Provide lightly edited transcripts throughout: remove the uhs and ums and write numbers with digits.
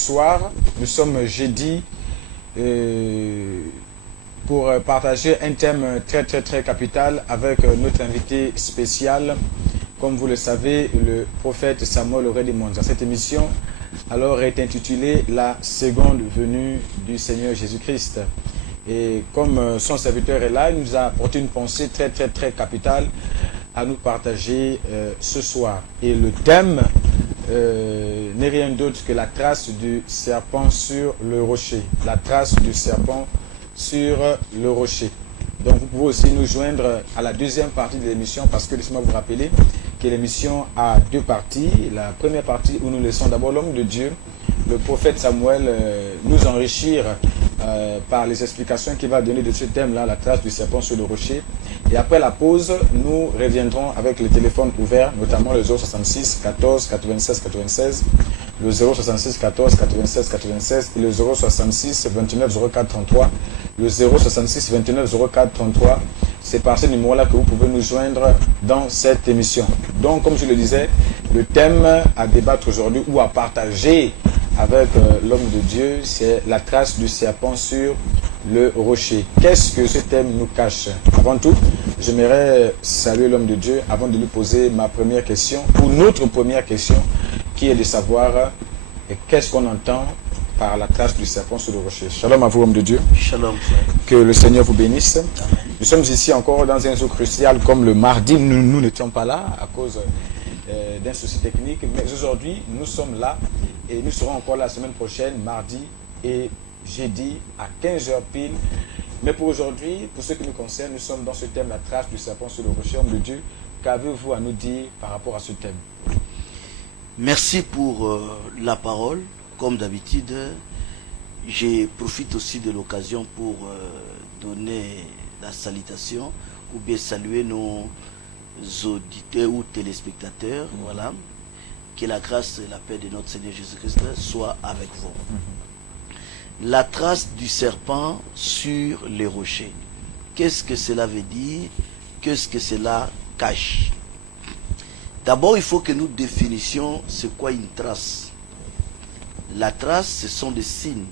soir. Nous sommes jeudi pour partager un thème très capital avec notre invité spécial. Comme vous le savez, le prophète Samuel Aurédimonza. Cette émission alors est intitulée La seconde venue du Seigneur Jésus-Christ. Et comme son serviteur est là, il nous a apporté une pensée très capitale à nous partager ce soir. Et le thème n'est rien d'autre que la trace du serpent sur le rocher. La trace du serpent sur le rocher. Donc vous pouvez aussi nous joindre à la deuxième partie de l'émission, parce que laissez-moi vous rappeler que l'émission a deux parties. La première partie où nous laissons d'abord l'homme de Dieu, le prophète Samuel, nous enrichir par les explications qu'il va donner de ce thème-là, la trace du serpent sur le rocher. Et après la pause, nous reviendrons avec les téléphones ouverts, notamment le 066 14 96 96, le 066 14 96 96 et le 066 29 04 33, le 066 29 04 33. C'est par ce numéro-là que vous pouvez nous joindre dans cette émission. Donc, comme je le disais, le thème à débattre aujourd'hui ou à partager avec l'homme de Dieu, c'est la trace du serpent sur le rocher. Qu'est-ce que ce thème nous cache? Avant tout, j'aimerais saluer l'homme de Dieu avant de lui poser ma première question, ou notre première question, qui est de savoir qu'est-ce qu'on entend par la trace du serpent sur le rocher. Shalom à vous, homme de Dieu. Shalom. Que le Seigneur vous bénisse. Amen. Nous sommes ici encore dans un jour crucial comme le mardi. Nous n'étions pas là à cause d'un souci technique. Mais aujourd'hui, nous sommes là et nous serons encore la semaine prochaine, mardi et jeudi à 15h pile. Mais pour aujourd'hui, pour ce qui nous concerne, nous sommes dans ce thème, la trace du serpent sur le rocher. Homme de Dieu, qu'avez-vous à nous dire par rapport à ce thème? Merci pour la parole. Comme d'habitude, je profite aussi de l'occasion pour donner la salutation ou bien saluer nos auditeurs ou téléspectateurs. Voilà. Que la grâce et la paix de notre Seigneur Jésus-Christ soit avec vous. La trace du serpent sur les rochers. Qu'est-ce que cela veut dire? Qu'est-ce que cela cache? D'abord, il faut que nous définissions c'est quoi une trace. La trace, ce sont des signes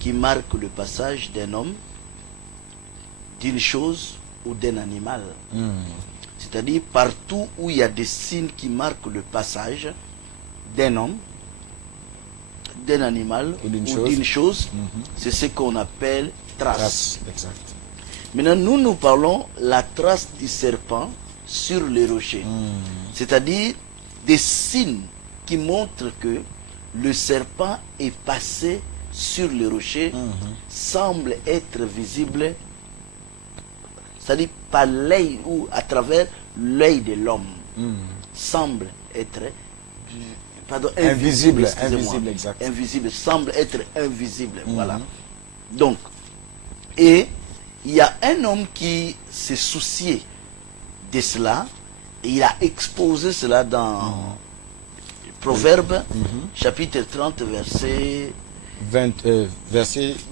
qui marquent le passage d'un homme, d'une chose ou d'un animal. C'est-à-dire partout où il y a des signes qui marquent le passage d'un homme, d'un animal ou d'une chose, c'est ce qu'on appelle trace. Exact. Maintenant, nous parlons la trace du serpent sur les rochers. C'est-à-dire des signes qui montrent que le serpent est passé sur le rocher, semble être visible, c'est-à-dire par l'œil ou à travers l'œil de l'homme, semble être invisible, invisible, semble être invisible, voilà. Donc, et il y a un homme qui s'est soucié de cela, et il a exposé cela dans Proverbe, chapitre 30, verset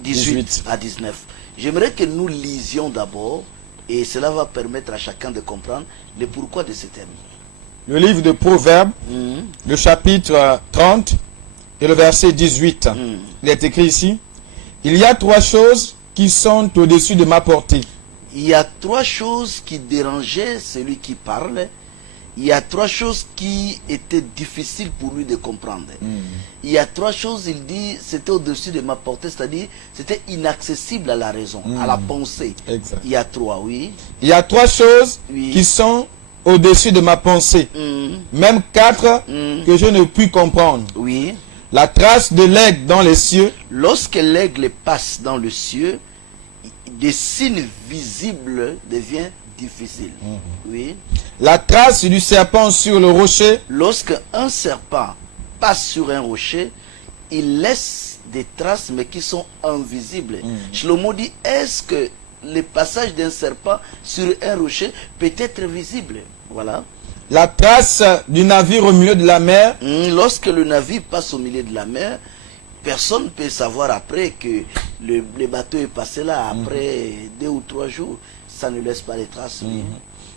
18 à 19. J'aimerais que nous lisions d'abord, et cela va permettre à chacun de comprendre le pourquoi de ce thème. Le livre de Proverbes, le chapitre 30 et le verset 18. Il est écrit ici: il y a trois choses qui sont au-dessus de ma portée. Il y a trois choses qui dérangeaient celui qui parle. Il y a trois choses qui étaient difficiles pour lui de comprendre. Il y a trois choses, il dit, c'était au-dessus de ma portée, c'est-à-dire c'était inaccessible à la raison, à la pensée. Exact. Il y a trois, oui. Il y a trois choses qui sont au-dessus de ma pensée. Même quatre que je ne puis comprendre. Oui. La trace de l'aigle dans les cieux. Lorsque l'aigle passe dans le cieux, des signes visibles deviennent difficiles. Oui. La trace du serpent sur le rocher. Lorsque un serpent passe sur un rocher, il laisse des traces mais qui sont invisibles. Shlomo dit, est-ce que le passage d'un serpent sur un rocher peut être visible? Voilà. La trace du navire au milieu de la mer. Lorsque le navire passe au milieu de la mer, personne ne peut savoir après que le bateau est passé là. Après 2 ou 3 jours, ça ne laisse pas les traces.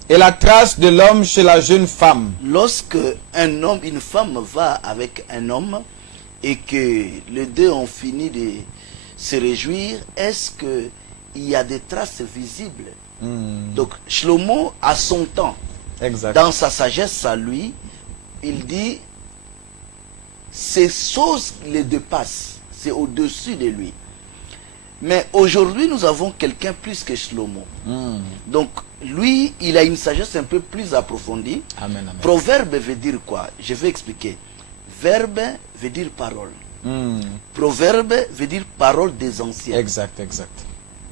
Et la trace de l'homme chez la jeune femme. Lorsque un homme, une femme va avec un homme, et que les deux ont fini de se réjouir, est-ce qu'il y a des traces visibles? Donc Shlomo, à son temps, dans sa sagesse à lui, il dit, ces choses les dépassent, c'est au-dessus de lui. Mais aujourd'hui, nous avons quelqu'un plus que Shlomo. Donc, lui, il a une sagesse un peu plus approfondie. Amen, amen. Proverbe veut dire quoi? Je vais expliquer. Verbe veut dire parole. Proverbe veut dire parole des anciens. Exact.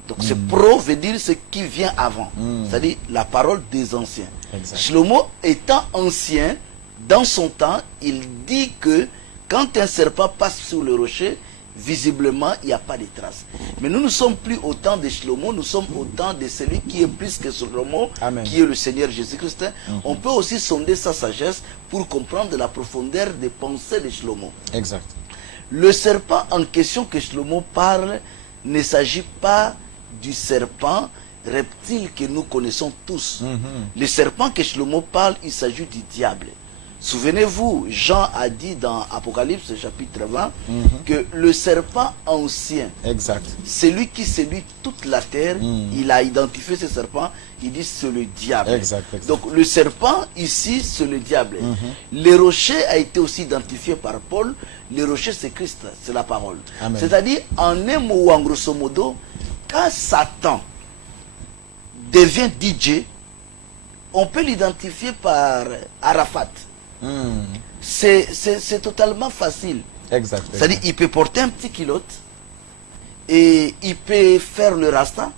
Donc, ce pro veut dire ce qui vient avant. C'est-à-dire la parole des anciens. Exact. Shlomo étant ancien, dans son temps, il dit que quand un serpent passe sur le rocher, visiblement, il n'y a pas de traces. Mais nous ne sommes plus au temps de Shlomo, nous sommes au temps de celui qui est plus que Shlomo, Amen. qui est le Seigneur Jésus-Christ. On peut aussi sonder sa sagesse pour comprendre la profondeur des pensées de Shlomo. Exact. Le serpent en question que Shlomo parle ne s'agit pas du serpent reptile que nous connaissons tous. Le serpent que Shlomo parle, il s'agit du diable. Souvenez-vous, Jean a dit dans Apocalypse chapitre 20 que le serpent ancien, celui qui séduit toute la terre, il a identifié ce serpent, il dit c'est le diable. Exact. Donc le serpent ici c'est le diable. Le rocher a été aussi identifié par Paul, le rocher c'est Christ, c'est la parole. C'est-à-dire en un mot ou en grosso modo, quand Satan devient DJ, on peut l'identifier par Arafat. C'est totalement facile. C'est-à-dire il peut porter un petit culotte et il peut faire le rasta.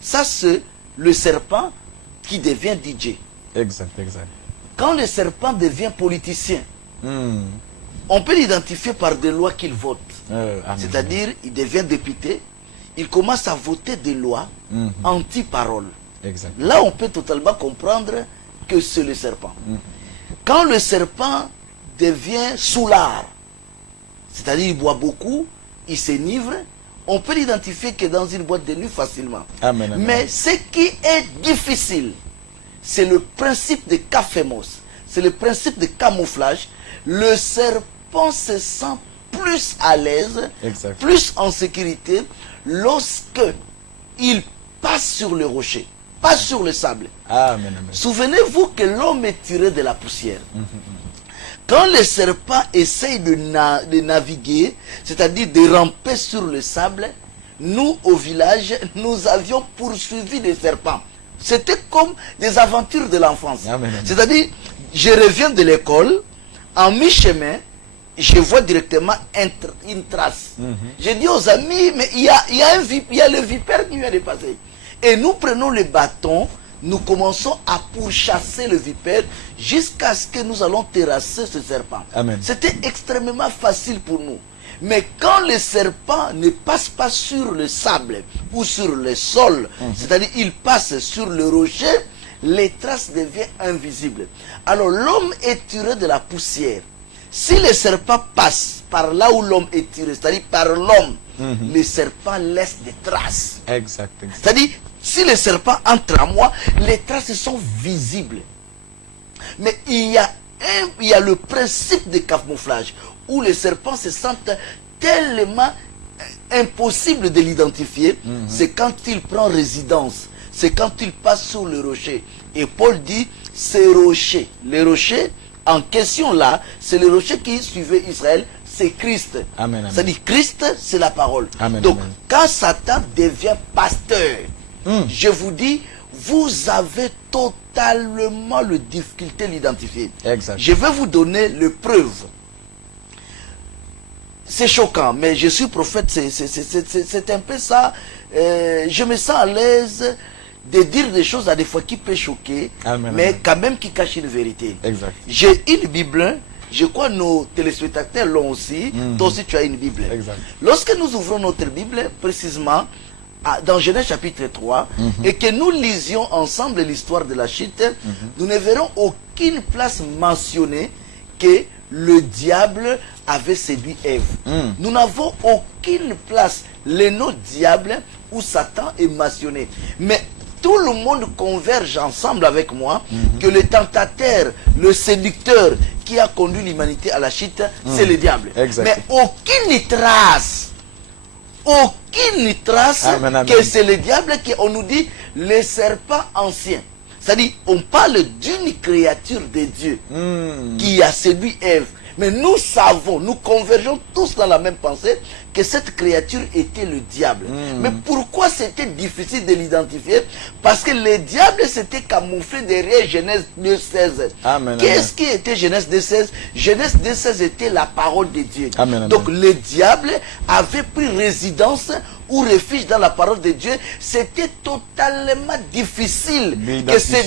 Ça c'est le serpent qui devient DJ. Quand le serpent devient politicien, on peut l'identifier par des lois qu'il vote. C'est-à-dire il devient député, il commence à voter des lois anti-parole. Là on peut totalement comprendre que c'est le serpent. Quand le serpent devient soulard, c'est-à-dire il boit beaucoup, il s'enivre, on peut l'identifier que dans une boîte de nuit facilement. Mais ce qui est difficile, c'est le principe de kaphémos, c'est le principe de camouflage. Le serpent se sent plus à l'aise, plus en sécurité, lorsque il passe sur le rocher, pas sur le sable. Souvenez-vous que l'homme est tiré de la poussière. Quand le serpent essaye de naviguer, c'est-à-dire de ramper sur le sable, nous au village, nous avions poursuivi des serpents. C'était comme des aventures de l'enfance. C'est-à-dire, je reviens de l'école, en mi-chemin, je vois directement une trace. Je dis aux amis, mais il y a le vipère qui vient de passer. Et nous prenons le bâton, nous commençons à pourchasser le vipère jusqu'à ce que nous allons terrasser ce serpent. C'était extrêmement facile pour nous. Mais quand le serpent ne passe pas sur le sable ou sur le sol, c'est-à-dire il passe sur le rocher, les traces deviennent invisibles. Alors l'homme est tiré de la poussière. Si le serpent passe par là où l'homme est tiré, c'est-à-dire par l'homme, le serpent laisse des traces. C'est-à-dire, si le serpent entre à moi, les traces sont visibles. Mais il y a le principe de camouflage où le serpent se sent tellement impossible de l'identifier. C'est quand il prend résidence, c'est quand il passe sur le rocher. Et Paul dit, ces rochers, les rochers en question là, c'est le rocher qui suivait Israël, c'est Christ. C'est-à-dire Christ, c'est la parole. Donc, quand Satan devient pasteur, je vous dis, vous avez totalement la difficulté de l'identifier. Je vais vous donner les preuves. C'est choquant, mais je suis prophète, c'est un peu ça. Je me sens à l'aise de dire des choses à des fois qui peuvent choquer, mais quand même qui cachent une vérité. J'ai une Bible, je crois que nos téléspectateurs l'ont aussi, toi aussi tu as une Bible. Lorsque nous ouvrons notre Bible, précisément, dans Genèse chapitre 3, et que nous lisions ensemble l'histoire de la chute, nous ne verrons aucune place mentionnée que le diable avait séduit Ève. Nous n'avons aucune place, le nom diable, où Satan est mentionné. Mais tout le monde converge ensemble avec moi que le tentateur, le séducteur qui a conduit l'humanité à la chute, c'est le diable. Exact. Mais aucune trace Amen, amen. que c'est le diable qu'on nous dit le serpent ancien. C'est-à-dire, on parle d'une créature de Dieu qui a séduit Ève. Mais nous savons, nous convergeons tous dans la même pensée que cette créature était le diable. Mais pourquoi c'était difficile de l'identifier? Parce que le diable s'était camouflé derrière Genèse 2,16. Qu'est-ce qui était Genèse 2,16? Genèse 2,16 était la parole de Dieu. Amen, donc le diable avait pris résidence ou refuge dans la parole de Dieu. C'était totalement difficile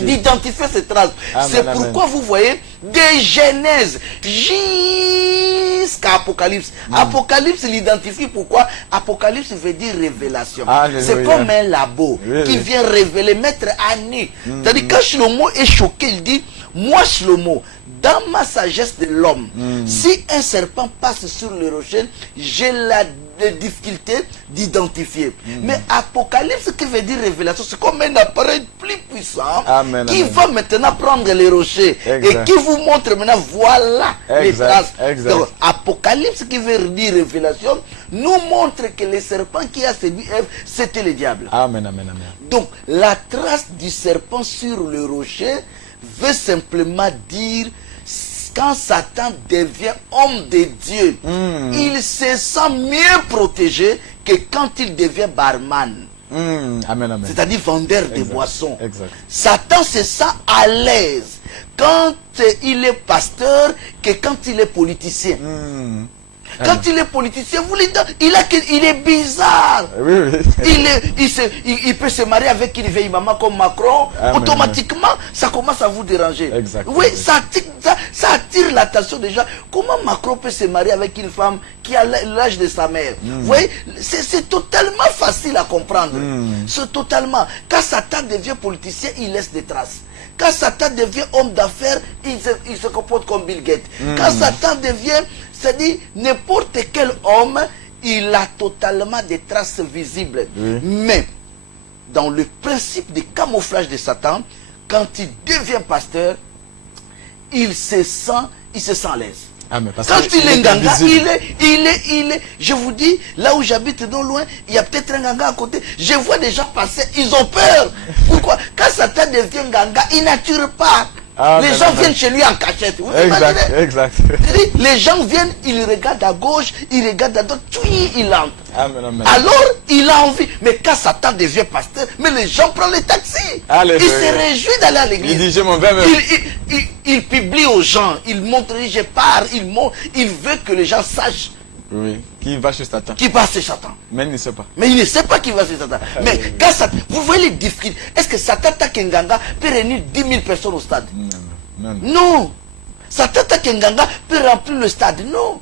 d'identifier ces traces. C'est pourquoi vous voyez, de Genèse jusqu'à Apocalypse. Apocalypse l'identifie. Pourquoi? Apocalypse veut dire révélation. C'est comme un labo qui vient révéler, mettre à nu. C'est-à-dire, quand Shlomo est choqué, il dit, moi Shlomo, dans ma sagesse de l'homme, si un serpent passe sur le rocher, j'ai la difficulté d'identifier. Mais Apocalypse, qui veut dire révélation, c'est comme un appareil plus puissant qui va maintenant prendre les rochers et qui vous montre maintenant, voilà les traces. Donc, Apocalypse, qui veut dire révélation, nous montre que le serpent qui a séduit Ève, c'était le diable. Amen, amen, amen. Donc, la trace du serpent sur le rocher veut simplement dire, quand Satan devient homme de Dieu, il se sent mieux protégé que quand il devient barman. Amen, amen. C'est-à-dire vendeur de boissons. Exact. Satan se sent à l'aise quand il est pasteur que quand il est politicien. Quand il est politicien, vous lui dites, il est bizarre. Il peut se marier avec une vieille maman comme Macron. Automatiquement, ça commence à vous déranger. Oui, ça attire l'attention déjà. Comment Macron peut se marier avec une femme qui a l'âge de sa mère? Vous voyez, c'est totalement facile à comprendre. C'est totalement. Quand Satan devient politicien, il laisse des traces. Quand Satan devient homme d'affaires, il se comporte comme Bill Gates. Quand Satan devient, c'est-à-dire n'importe quel homme, il a totalement des traces visibles. Mais dans le principe de camouflage de Satan, quand il devient pasteur, il se sent à l'aise. Quand il est nganga, il est, je vous dis, là où j'habite non loin, il y a peut-être un nganga à côté. Je vois des gens passer, ils ont peur. Pourquoi? Quand Satan devient nganga, il n'attire pas. Les gens viennent chez lui en cachette. Vous imaginez? Exact. Les gens viennent, ils regardent à gauche, ils regardent à droite, il entre. Amen. Alors, il a envie. Mais quand Satan devient pasteur, mais les gens prennent les taxis. Il se réjouit d'aller à l'église. Il dit, je m'en vais même. Il publie aux gens, il montre, je pars, il veut que les gens sachent. Oui, qui va chez Satan. Qui va chez Satan. Mais il ne sait pas. Mais il ne sait pas qui va chez Satan. Mais quand Satan, vous voyez les difficultés. Est-ce que Satan Takenganga peut réunir 10 000 personnes au stade? Non. Satan Takenganga peut remplir le stade? Non.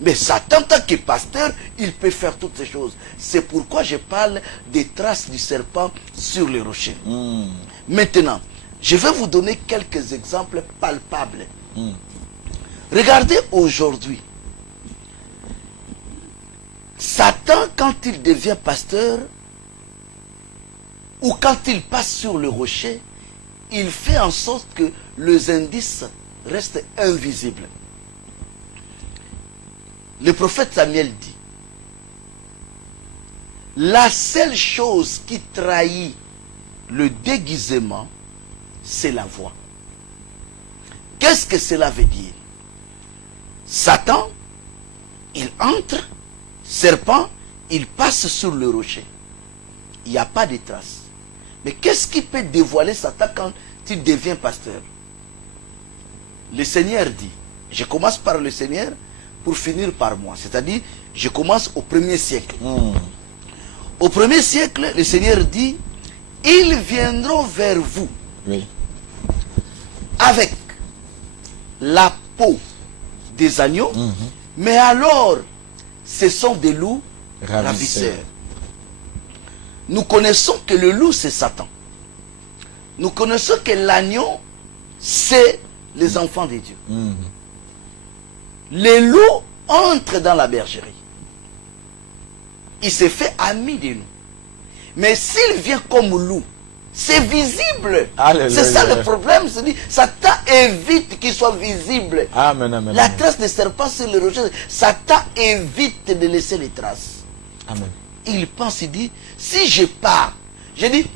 Mais Satan, tant que pasteur, il peut faire toutes ces choses. C'est pourquoi je parle des traces du serpent sur les rochers. Maintenant, je vais vous donner quelques exemples palpables. Regardez aujourd'hui. Satan, quand il devient pasteur, ou quand il passe sur le rocher, il fait en sorte que les indices restent invisibles. Le prophète Samuel dit, la seule chose qui trahit le déguisement, c'est la voix. Qu'est-ce que cela veut dire? Satan, il entre, serpent, il passe sur le rocher. Il n'y a pas de traces. Mais qu'est-ce qui peut dévoiler Satan quand il devient pasteur? Le Seigneur dit, je commence par le Seigneur pour finir par moi. C'est-à-dire, je commence au 1er siècle. Au 1er siècle, le Seigneur dit, ils viendront vers vous avec la peau des agneaux, mais alors, ce sont des loups ravisseurs. Nous connaissons que le loup, c'est Satan. Nous connaissons que l'agneau, c'est les enfants de Dieu. Les loups entrent dans la bergerie. Il se fait ami de nous. Mais s'il vient comme loup, C'est visible. Alléluia. C'est ça le problème. C'est-à-dire, Satan évite qu'il soit visible. Amen, amen. La amen. trace des serpents sur le rocher, Satan évite de laisser les traces. Amen. Il pense, il dit, si je pars, je dis,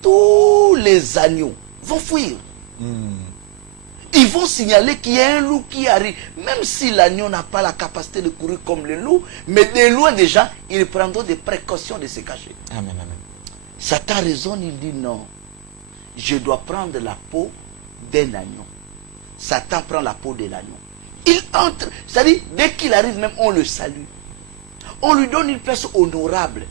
tous les agneaux vont fuir. Ils vont signaler qu'il y a un loup qui arrive. Même si l'agneau n'a pas la capacité de courir comme le loup, mais de loin déjà, ils prendront des précautions de se cacher. Amen, amen. Satan raisonne, il dit non. Je dois prendre la peau d'un agneau. Satan prend la peau de l'agneau. Il entre, c'est-à-dire, dès qu'il arrive même, on le salue. On lui donne une place honorable.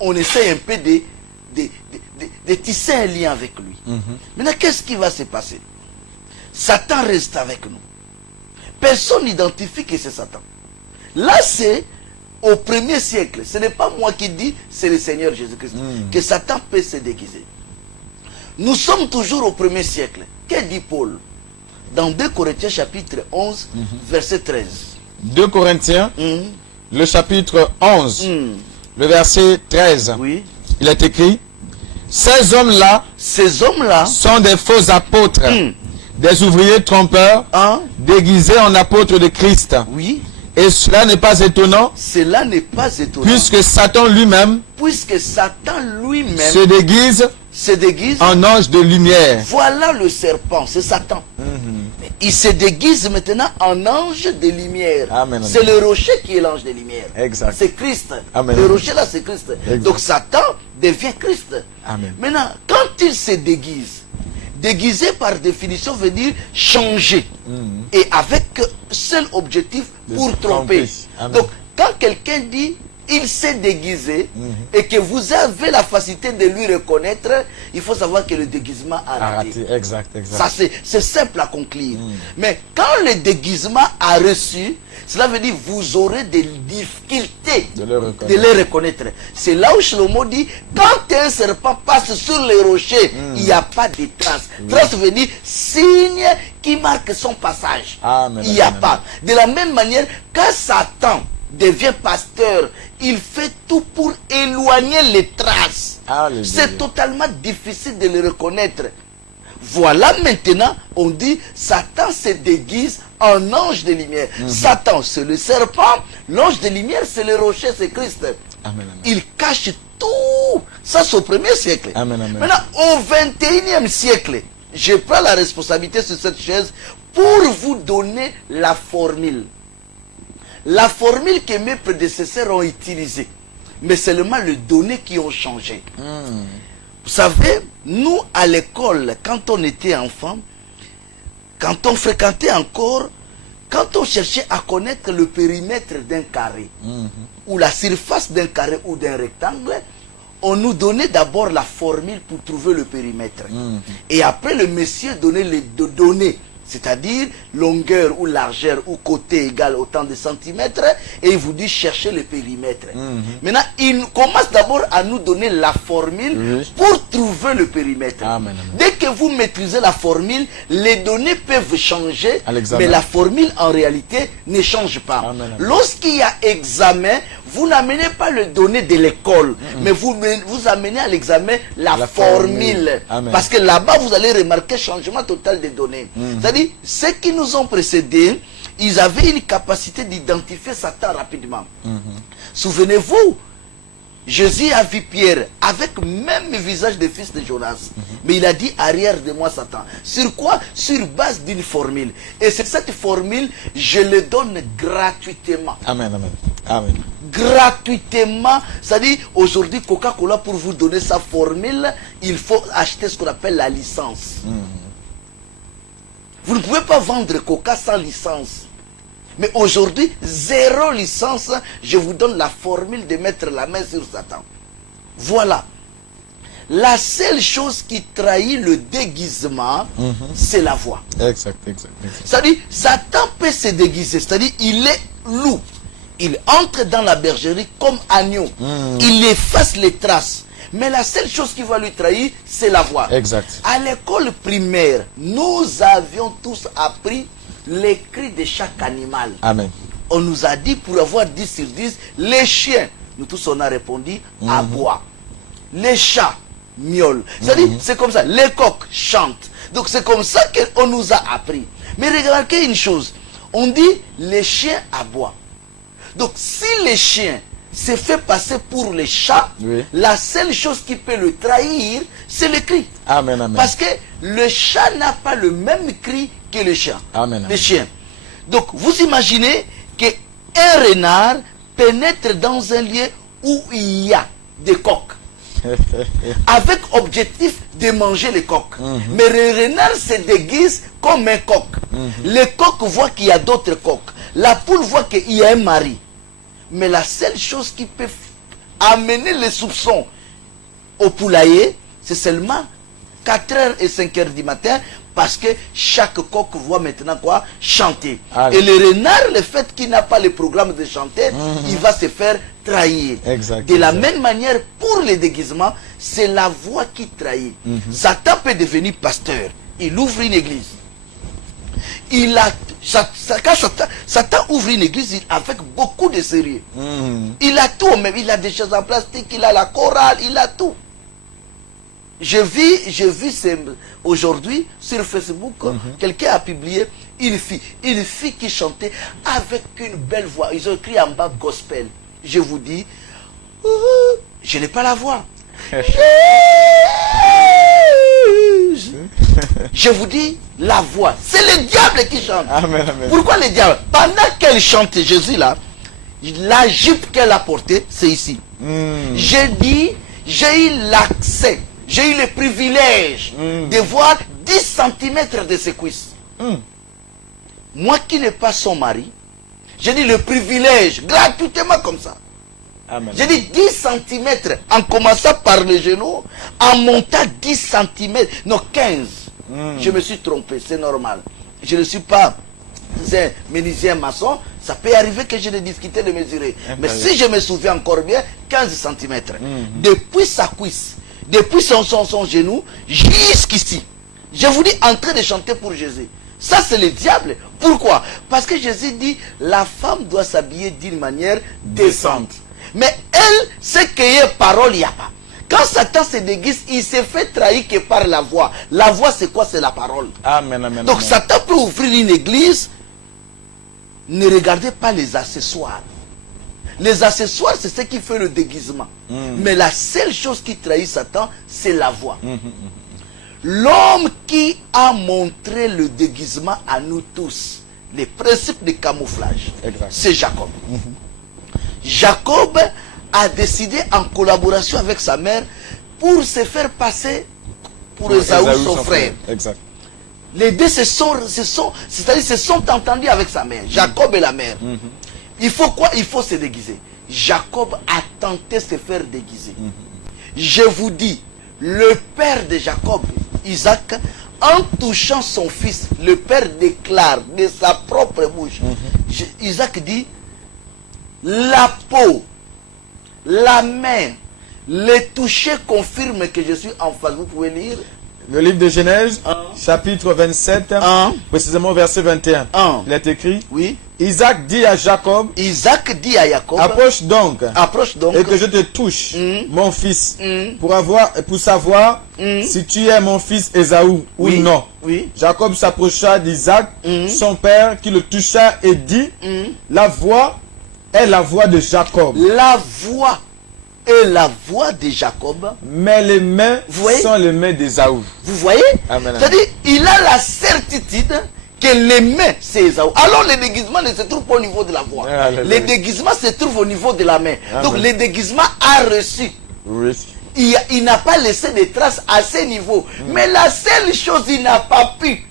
On essaie un peu de tisser un lien avec lui. Maintenant, qu'est-ce qui va se passer? Satan reste avec nous. Personne n'identifie que c'est Satan. Là, c'est au 1er siècle. Ce n'est pas moi qui dis, c'est le Seigneur Jésus-Christ. Que Satan peut se déguiser. Nous sommes toujours au 1er siècle. Que dit Paul? Dans 2 Corinthiens chapitre 11, verset 13. 2 Corinthiens, le chapitre 11, le verset 13. Oui. Il est écrit, ces hommes-là sont des faux apôtres, des ouvriers trompeurs, déguisés en apôtres de Christ. Oui. Et cela n'est pas étonnant, Cela n'est pas étonnant. puisque Satan lui-même se déguise en ange de lumière. Voilà le serpent, c'est Satan. Il se déguise maintenant en ange de lumière. Amen, C'est le rocher qui est l'ange de lumière. Exact. C'est Christ. Amen. Le rocher là, c'est Christ. Exact. Donc Satan devient Christ. Amen. Maintenant, quand il se déguise, déguiser par définition veut dire changer. Et avec seul objectif pour tromper. Amen. Donc, quand quelqu'un dit il s'est déguisé et que vous avez la facilité de lui reconnaître, il faut savoir que le déguisement a raté. Exact, exact. Ça, c'est simple à conclure. Mais quand le déguisement a reçu, cela veut dire que vous aurez des difficultés De le reconnaître. de les reconnaître. C'est là où Shlomo dit, quand un serpent passe sur les rochers, il n'y a pas de traces. Trace veut dire signe qui marque son passage. Amen, Il n'y a amen, pas. De la même manière, quand Satan devient pasteur, il fait tout pour éloigner les traces. Alléluia. C'est totalement difficile de le reconnaître. Voilà maintenant, on dit, Satan se déguise en ange de lumière. Satan, c'est le serpent. L'ange de lumière, c'est le rocher, c'est Christ. Amen, amen. Il cache tout. Ça, c'est au 1er siècle. Amen, amen. Maintenant, au 21e siècle, je prends la responsabilité sur cette chaise pour vous donner la formule. La formule que mes prédécesseurs ont utilisée. Mais seulement les données qui ont changé. Vous savez, nous, à l'école, quand on était enfant, quand on fréquentait encore, quand on cherchait à connaître le périmètre d'un carré, ou la surface d'un carré ou d'un rectangle, on nous donnait d'abord la formule pour trouver le périmètre. Et après, le monsieur donnait les données, c'est-à-dire longueur ou largeur ou côté égal autant de centimètres, et il vous dit chercher le périmètre. Maintenant, il commence d'abord à nous donner la formule pour trouver le périmètre. Amen, amen. Dès que vous maîtrisez la formule, les données peuvent changer, À l'examen. mais la formule en réalité ne change pas. Amen, amen. Lorsqu'il y a examen, vous n'amenez pas les données de l'école, mais vous amenez à l'examen la formule. Amen. Parce que là-bas, vous allez remarquer changement total des données. C'est-à-dire, ceux qui nous ont précédés, ils avaient une capacité d'identifier Satan rapidement. Souvenez-vous, Jésus a vu Pierre avec même le visage des fils de Jonas. Mais il a dit arrière de moi Satan. Sur quoi? Sur base d'une formule. Et c'est cette formule, je le donne gratuitement. Amen, amen. Amen. Gratuitement. C'est-à-dire, aujourd'hui, Coca-Cola, pour vous donner sa formule, il faut acheter ce qu'on appelle la licence. Vous ne pouvez pas vendre Coca sans licence. Mais aujourd'hui, 0 licence, je vous donne la formule de mettre la main sur Satan. Voilà. La seule chose qui trahit le déguisement, c'est la voix. Exact, exact, exact. C'est-à-dire, Satan peut se déguiser. C'est-à-dire, il est loup. Il entre dans la bergerie comme agneau. Il efface les traces. Mais la seule chose qui va lui trahir, c'est la voix. Exact. À l'école primaire, nous avions tous appris les cris de chaque animal. Amen. On nous a dit, pour avoir 10 sur 10, les chiens, nous tous on a répondu, aboient. Les chats, miaulent. C'est-à-dire, c'est comme ça. Les coqs chantent. Donc c'est comme ça qu'on nous a appris. Mais remarquez une chose. On dit les chiens aboient. Donc si les chiens se fait passer pour les chats, Oui. la seule chose qui peut le trahir, c'est le cri. Amen, amen. Parce que le chat n'a pas le même cri que le chien. Amen, amen. Le chien. Donc vous imaginez qu'un renard pénètre dans un lieu où il y a des coqs. Avec objectif de manger les coqs. Mais le renard se déguise comme un coq. Le coq voit qu'il y a d'autres coqs. La poule voit qu'il y a un mari. Mais la seule chose qui peut amener les soupçons au poulailler, c'est seulement 4h et 5h du matin, parce que chaque coq voit maintenant quoi? Chanter. Allez. Et le renard, le fait qu'il n'a pas le programme de chanter, il va se faire trahir. Exact, De la exact. même manière, pour les déguisements, c'est la voix qui trahit. Satan peut devenir pasteur. Il ouvre une église. Quand Satan ouvre une église avec beaucoup de sérieux. Il a tout, même il a des choses en plastique, il a la chorale, il a tout. Je vis aujourd'hui sur Facebook, quelqu'un a publié une fille qui chantait avec une belle voix. Ils ont écrit en bas gospel. Je vous dis, je n'ai pas la voix. Je vous dis, la voix, c'est le diable qui chante. Amen, amen. Pourquoi le diable? Pendant qu'elle chante Jésus là, la jupe qu'elle a portée, c'est ici. J'ai dit, j'ai eu l'accès, j'ai eu le privilège de voir 10 cm de ses cuisses. Moi qui n'ai pas son mari, j'ai dit le privilège, gratuitement comme ça. Amen. J'ai dit 10 cm en commençant par le genou, en montant 10 cm, non 15. Je me suis trompé, c'est normal. Je ne suis pas un menuisier maçon, ça peut arriver que j'ai des difficultés de mesurer. Mais si je me souviens encore bien, 15 cm. Depuis sa cuisse, depuis son genou, jusqu'ici. Je vous dis en train de chanter pour Jésus. Ça c'est le diable. Pourquoi? Parce que Jésus dit, la femme doit s'habiller d'une manière décente. Mais elle, ce qu'il y a parole, il n'y a pas. Quand Satan se déguise, il se fait trahir que par la voix. La voix, c'est quoi? C'est la parole. Amen, amen. Donc amen. Satan peut ouvrir une église. Ne regardez pas les accessoires. Les accessoires, c'est ce qui fait le déguisement. Mais la seule chose qui trahit Satan, c'est la voix. L'homme qui a montré le déguisement à nous tous, les principes de camouflage, Exact. c'est Jacob. Jacob a décidé en collaboration avec sa mère pour se faire passer pour Ésaü, son frère. Exact. Les deux se sont entendus avec sa mère, Jacob et la mère. Il faut quoi? Il faut se déguiser. Jacob a tenté de se faire déguiser. Je vous dis, le père de Jacob, Isaac, en touchant son fils, le père déclare de sa propre bouche. Isaac dit, la peau, la main, le toucher confirme que je suis en face. Vous pouvez lire. Le livre de Genèse, chapitre 27, précisément verset 21. Il est écrit, Oui. Isaac dit à Jacob, Isaac dit à Jacob, approche donc, donc, et que je te touche, mon fils, pour savoir si tu es mon fils Ésaü ou non. Oui. Jacob s'approcha d'Isaac, son père, qui le toucha et dit, la voix est la voix de Jacob, La voix est la voix de Jacob. mais les mains Vous voyez? sont les mains d'Ésaü. Vous voyez? Amen, amen. C'est-à-dire, il a la certitude que les mains, c'est Ésaü. Alors, le déguisement ne se trouve pas au niveau de la voix. Alléluia. Le déguisement se trouve au niveau de la main. Amen. Donc, le déguisement a reçu. Oui. Il n'a pas laissé de traces à ce niveau. Mais la seule chose qu'il n'a pas pu,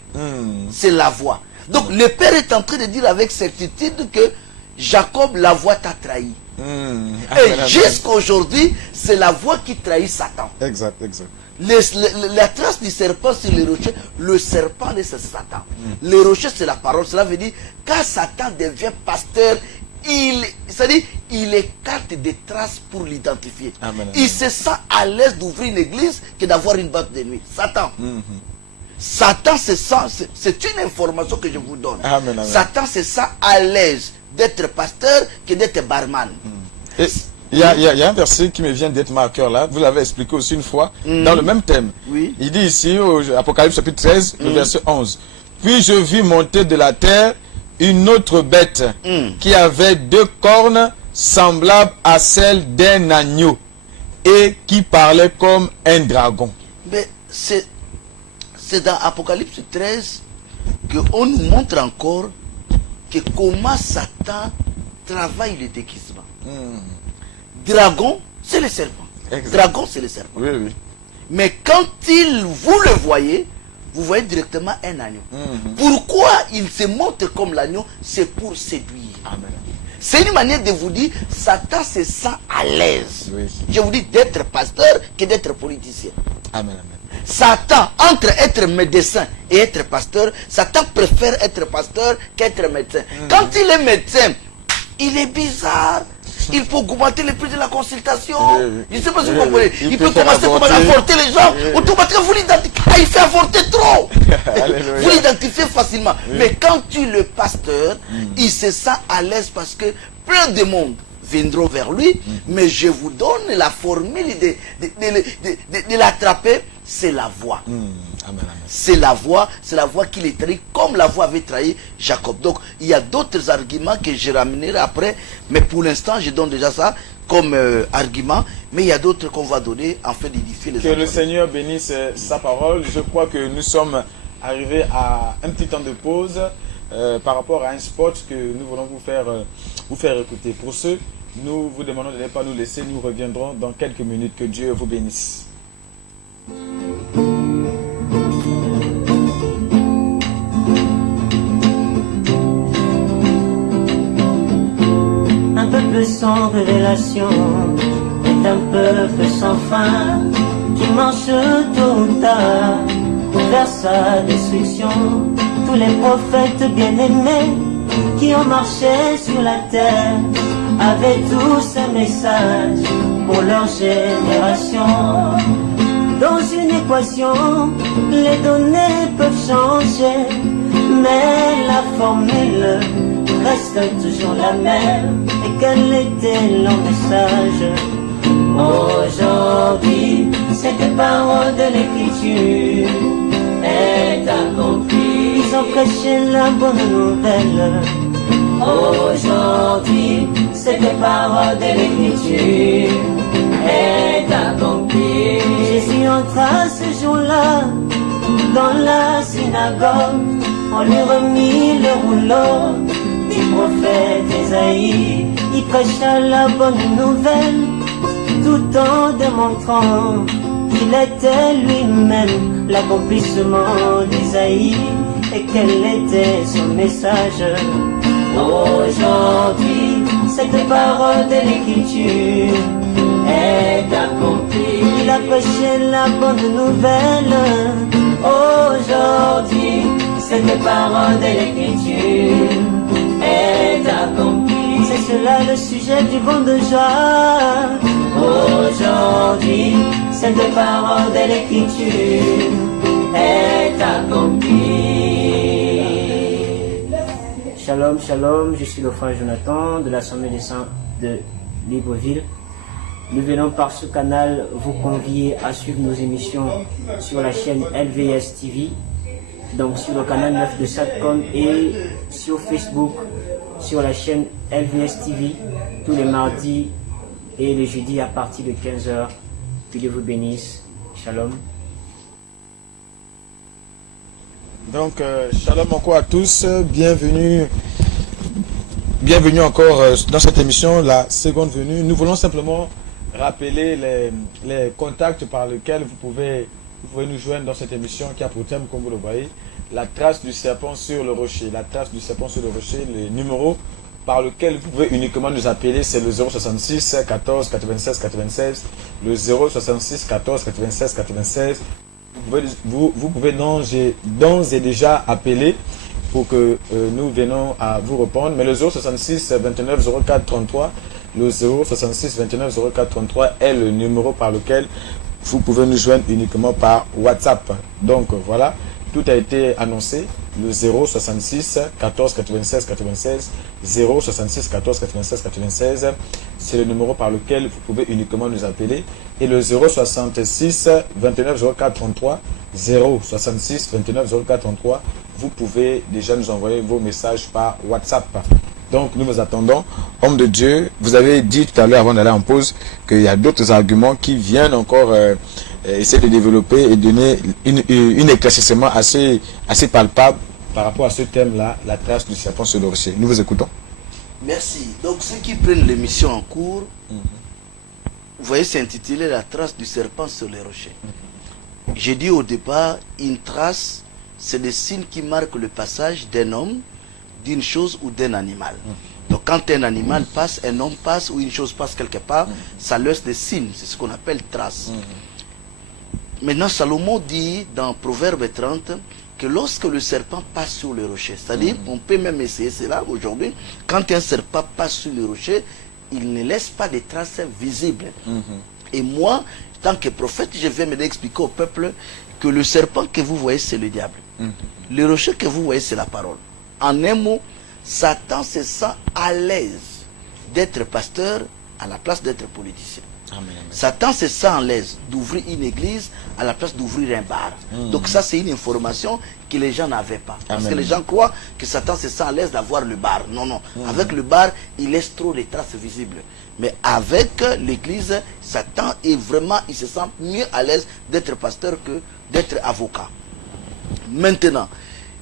c'est la voix. Donc, le père est en train de dire avec certitude que Jacob, la voix t'a trahi. Et jusqu'à aujourd'hui, c'est la voix qui trahit Satan. Exact, exact. La trace du serpent sur les rochers, le serpent c'est Satan. Les rochers c'est la parole. Cela veut dire quand Satan devient pasteur, il écarte des traces pour l'identifier. Il se sent à l'aise d'ouvrir une église que d'avoir une boîte de nuit. Satan. Satan se sent, c'est une information que je vous donne. Amen, amen. Satan se sent à l'aise d'être pasteur que d'être barman. Il y a un verset qui me vient d'être marqueur là. Vous l'avez expliqué aussi une fois dans le même thème. Oui. Il dit ici, au Apocalypse chapitre 13, le verset 11. Puis je vis monter de la terre une autre bête qui avait 2 cornes semblables à celles d'un agneau et qui parlait comme un dragon. Mais c'est dans Apocalypse 13 qu'on nous montre encore que comment Satan travaille le déguisement. Dragon, c'est le serpent. Exact. Dragon, c'est le serpent. Oui, oui. Mais quand vous le voyez, vous voyez directement un agneau. Pourquoi il se montre comme l'agneau? C'est pour séduire. Amen. C'est une manière de vous dire, Satan se sent à l'aise. Oui. Je vous dis d'être pasteur que d'être politicien. Amen, amen. Satan, entre être médecin et être pasteur, Satan préfère être pasteur qu'être médecin. Quand il est médecin, il est bizarre. Il faut augmenter le prix de la consultation. Je ne sais pas si vous comprenez. Il peut commencer à avorter les gens. Automatiquement, vous l'identifiez. Ah, il fait avorter trop. Vous l'identifiez facilement. Mais quand tu es le pasteur, il se sent à l'aise parce que plein de monde viendront vers lui. Mais je vous donne la formule de l'attraper. C'est la voix. Amen, amen. C'est la voix qui les trahit comme la voix avait trahi Jacob. Donc il y a d'autres arguments que je ramènerai après, mais pour l'instant je donne déjà ça comme argument, mais il y a d'autres qu'on va donner afin d'édifier les Que le Seigneur bénisse sa parole. Je crois que nous sommes arrivés à un petit temps de pause par rapport à un spot que nous voulons vous faire écouter. Pour ceux, nous vous demandons de ne pas nous laisser, nous reviendrons dans quelques minutes. Que Dieu vous bénisse. Un peuple sans révélation est un peuple sans fin qui marche tôt ou tard vers sa destruction. Tous les prophètes bien-aimés qui ont marché sur la terre avaient tous un message pour leur génération. Dans une équation, les données peuvent changer, mais la formule reste toujours la même. Et quel était leur message? Aujourd'hui, cette parole de l'écriture est accomplie. Ils ont prêché la bonne nouvelle. Aujourd'hui, cette parole de l'écriture est accomplie. Jésus entra ce jour-là dans la synagogue. On lui remit le rouleau du prophète Ésaïe. Il prêcha la bonne nouvelle tout en démontrant qu'il était lui-même l'accomplissement d'Ésaïe. Et quel était son message? Aujourd'hui, cette parole de l'écriture est accomplie. Il a prêché la bonne nouvelle. Aujourd'hui, cette parole de l'écriture est accomplie. C'est cela le sujet du vent de joie. Aujourd'hui, cette parole de l'écriture est accomplie. Shalom, shalom, je suis le frère Jonathan de l'Assemblée des Saints de Libreville. Nous venons par ce canal vous convier à suivre nos émissions sur la chaîne LVS TV, donc sur le canal 9 de Satcom, et sur Facebook sur la chaîne LVS TV tous les mardis et les jeudis à partir de 15h. Que Dieu vous bénisse. Shalom. Donc, shalom encore à tous, bienvenue encore dans cette émission, la seconde venue. Nous voulons simplement rappeler les contacts par lesquels vous pouvez nous joindre dans cette émission qui a pour thème, comme vous le voyez, la trace du serpent sur le rocher. La trace du serpent sur le rocher, le numéro par lequel vous pouvez uniquement nous appeler, c'est le 066 14 96 96, le 066 14 96 96. Vous pouvez d'ores et déjà appeler pour que nous venons à vous répondre. Mais le 066 29 04 33, le 066 29 04 33 est le numéro par lequel vous pouvez nous joindre uniquement par WhatsApp. Donc voilà, tout a été annoncé. le 066 14 96 96, 066 14 96 96, c'est le numéro par lequel vous pouvez uniquement nous appeler, et le 066 29 04 33, 066 29 04 33, vous pouvez déjà nous envoyer vos messages par WhatsApp. Donc nous vous attendons. Homme de Dieu, vous avez dit tout à l'heure avant d'aller en pause qu'il y a d'autres arguments qui viennent encore essayer de développer et donner un éclaircissement assez palpable par rapport à ce thème-là, la trace du serpent sur le rocher. Nous vous écoutons. Merci. Donc ceux qui prennent l'émission en cours, vous voyez, c'est intitulé La trace du serpent sur les rochers. J'ai dit au départ, une trace, c'est des signes qui marquent le passage d'un homme, d'une chose ou d'un animal. Donc quand un animal passe, un homme passe ou une chose passe quelque part, ça laisse des signes, c'est ce qu'on appelle trace. Maintenant Salomon dit dans Proverbe 30 que lorsque le serpent passe sur le rocher, c'est-à-dire on peut même essayer cela aujourd'hui, quand un serpent passe sur le rocher, il ne laisse pas de traces visibles. Et moi, tant que prophète, je vais expliquer au peuple que le serpent que vous voyez, c'est le diable. Le rocher que vous voyez, c'est la parole. En un mot, Satan se sent à l'aise d'être pasteur à la place d'être politicien. Amen, amen. Satan se sent à l'aise d'ouvrir une église à la place d'ouvrir un bar. Donc ça, c'est une information que les gens n'avaient pas. Parce Amen. que les gens croient que Satan se sent à l'aise d'avoir le bar. Non, non. Avec le bar, il laisse trop de traces visibles. Mais avec l'église, Satan est vraiment, il se sent mieux à l'aise d'être pasteur que d'être avocat. Maintenant,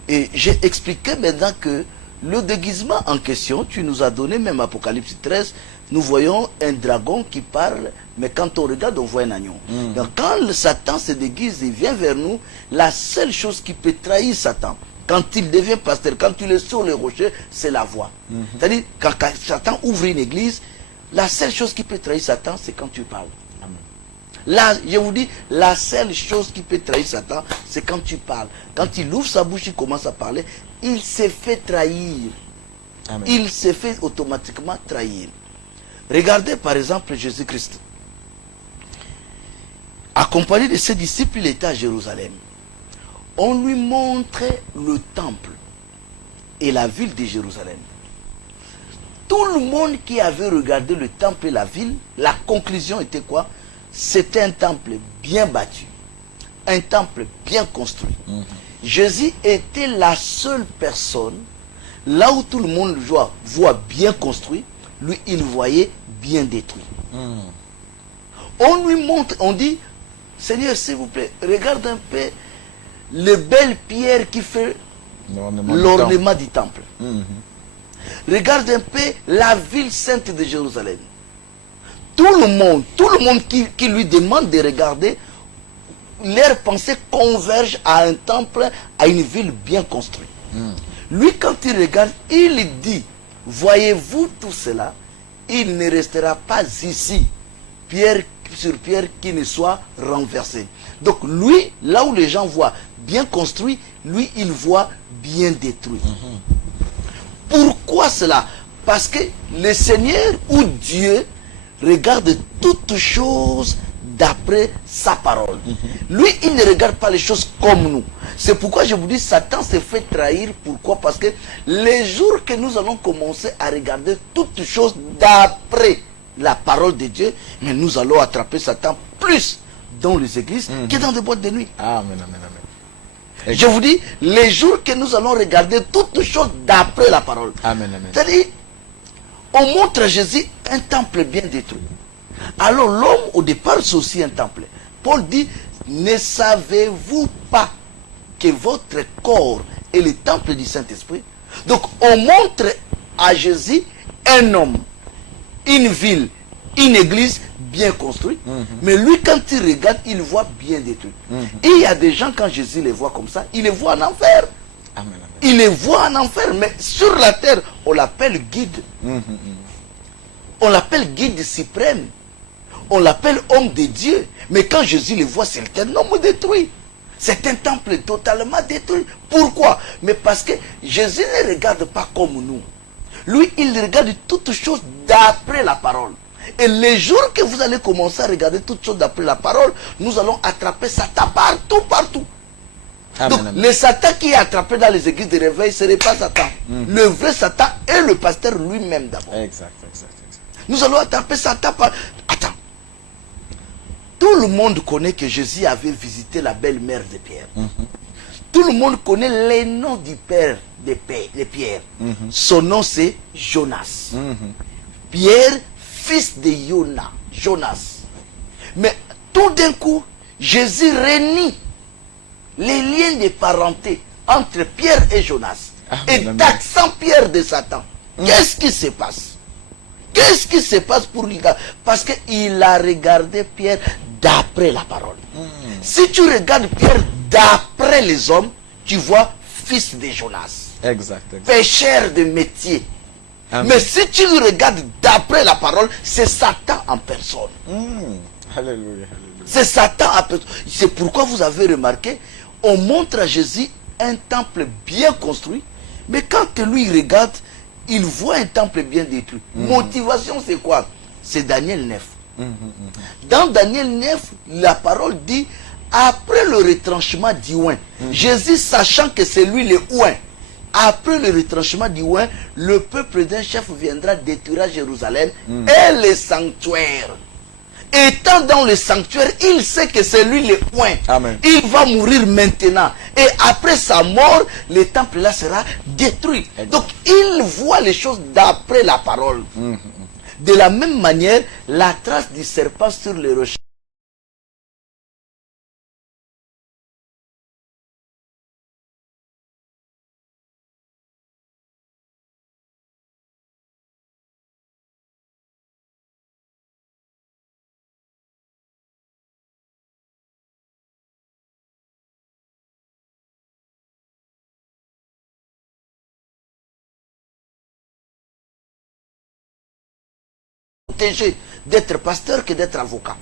et j'ai expliqué maintenant que le déguisement en question, tu nous as donné même Apocalypse 13, nous voyons un dragon qui parle, mais quand on regarde, on voit un agneau. Donc quand le Satan se déguise et vient vers nous, la seule chose qui peut trahir Satan, quand il devient pasteur, quand il est sur le rocher, c'est la voix. C'est-à-dire, quand Satan ouvre une église, la seule chose qui peut trahir Satan, c'est quand tu parles. Là, je vous dis, la seule chose qui peut trahir Satan, c'est quand tu parles. Quand il ouvre sa bouche, il commence à parler, il se fait trahir. Amen. Il se fait automatiquement trahir. Regardez par exemple Jésus-Christ. Accompagné de ses disciples, il était à Jérusalem. On lui montrait le temple et la ville de Jérusalem. Tout le monde qui avait regardé le temple et la ville, la conclusion était quoi? C'était un temple bien bâti, un temple bien construit. Jésus était la seule personne, là où tout le monde voit bien construit, lui il voyait bien détruit. On lui montre, on dit, Seigneur s'il vous plaît, regarde un peu les belles pierres qui fait l'ornement du temple. Regarde un peu la ville sainte de Jérusalem. Tout le monde qui lui demande de regarder, leurs pensées convergent à un temple, à une ville bien construite. Lui, quand il regarde, il dit, voyez-vous tout cela, il ne restera pas ici, pierre sur pierre qui ne soit renversée. Donc lui, là où les gens voient bien construit, lui, il voit bien détruit. Pourquoi cela? Parce que le Seigneur ou Dieu regarde toutes choses d'après sa parole. Lui, il ne regarde pas les choses comme nous. C'est pourquoi je vous dis, Satan s'est fait trahir. Pourquoi? Parce que les jours que nous allons commencer à regarder toutes choses d'après la parole de Dieu, mais nous allons attraper Satan plus dans les églises que dans des boîtes de nuit. Amen, amen, amen. Je vous dis, les jours que nous allons regarder toutes choses d'après la parole. Amen, amen. C'est-à-dire, on montre à Jésus un temple bien détruit. Alors l'homme, au départ, c'est aussi un temple. Paul dit, ne savez-vous pas que votre corps est le temple du Saint-Esprit? Donc on montre à Jésus un homme, une ville, une église bien construite. Mais lui, quand il regarde, il voit bien détruit. Et il y a des gens, quand Jésus les voit comme ça, il les voit en enfer. Amen, amen. Il les voit en enfer, mais sur la terre, on l'appelle guide. On l'appelle guide suprême. On l'appelle homme de Dieu. Mais quand Jésus les voit, c'est un homme détruit. C'est un temple totalement détruit. Pourquoi? Mais parce que Jésus ne regarde pas comme nous. Lui, il regarde toutes choses d'après la parole. Et les jours que vous allez commencer à regarder toutes choses d'après la parole, nous allons attraper Satan partout, partout. Amen, Donc, amen. le Satan qui est attrapé dans les églises de réveil, ce n'est pas Satan. Le vrai Satan est le pasteur lui-même d'abord. Exact, exact. Nous allons attraper Satan par... Attends. Tout le monde connaît que Jésus avait visité la belle-mère de Pierre. Tout le monde connaît les noms du père de Pierre. Son nom c'est Jonas. Pierre, fils de Jonas. Mais tout d'un coup, Jésus réunit les liens de parenté entre Pierre et Jonas. Et taxant Pierre de Satan. Qu'est-ce qui se passe? Qu'est-ce qui se passe pour lui? Parce qu'il a regardé Pierre d'après la parole. Si tu regardes Pierre d'après les hommes, tu vois fils de Jonas. Exact. Pécheur de métier. Amen. Mais si tu le regardes d'après la parole, c'est Satan en personne. Alléluia. C'est Satan en personne. C'est pourquoi vous avez remarqué, on montre à Jésus un temple bien construit, mais quand lui regarde, il voit un temple bien détruit. Motivation, c'est quoi? C'est Daniel 9. Dans Daniel 9, la parole dit, après le retranchement du oint, Jésus sachant que c'est lui le oint, après le retranchement du oint, le peuple d'un chef viendra détruire Jérusalem et les sanctuaires. Étant dans le sanctuaire, il sait que c'est lui le oint. Amen. Il va mourir maintenant. Et après sa mort, le temple là sera détruit. Exact. Donc il voit les choses d'après la parole. De la même manière, la trace du serpent sur les rochers. Protégé d'être pasteur que d'être avocat.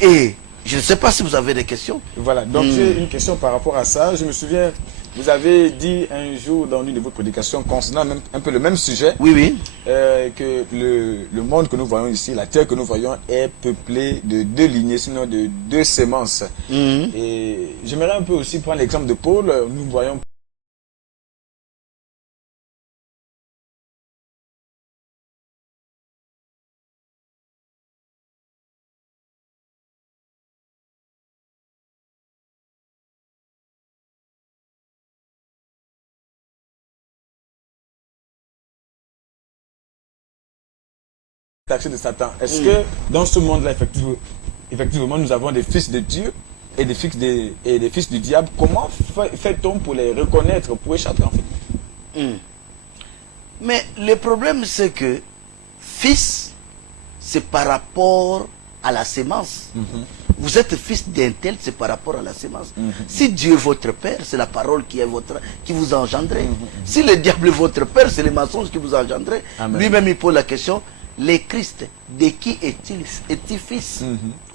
Et je ne sais pas si vous avez des questions. Voilà, donc j'ai une question par rapport à ça. Je me souviens, vous avez dit un jour dans une de vos prédications concernant même, un peu le même sujet, Oui, oui. que le monde que nous voyons ici, la terre que nous voyons est peuplée de deux lignées, sinon de deux semences. Et j'aimerais un peu aussi prendre l'exemple de Paul. Nous voyons taxé de Satan. Est-ce que dans ce monde-là, effectivement, nous avons des fils de Dieu et des fils du diable? Comment fait-on pour les reconnaître, pour échapper en fait? Mais le problème, c'est que fils, c'est par rapport à la sémence. Vous êtes fils d'un tel, c'est par rapport à la sémence. Si Dieu est votre père, c'est la parole qui vous a engendré. Si le diable est votre père, c'est les mensonges qui vous ont engendré. Lui-même, il pose la question, le Christ, de qui est-il fils?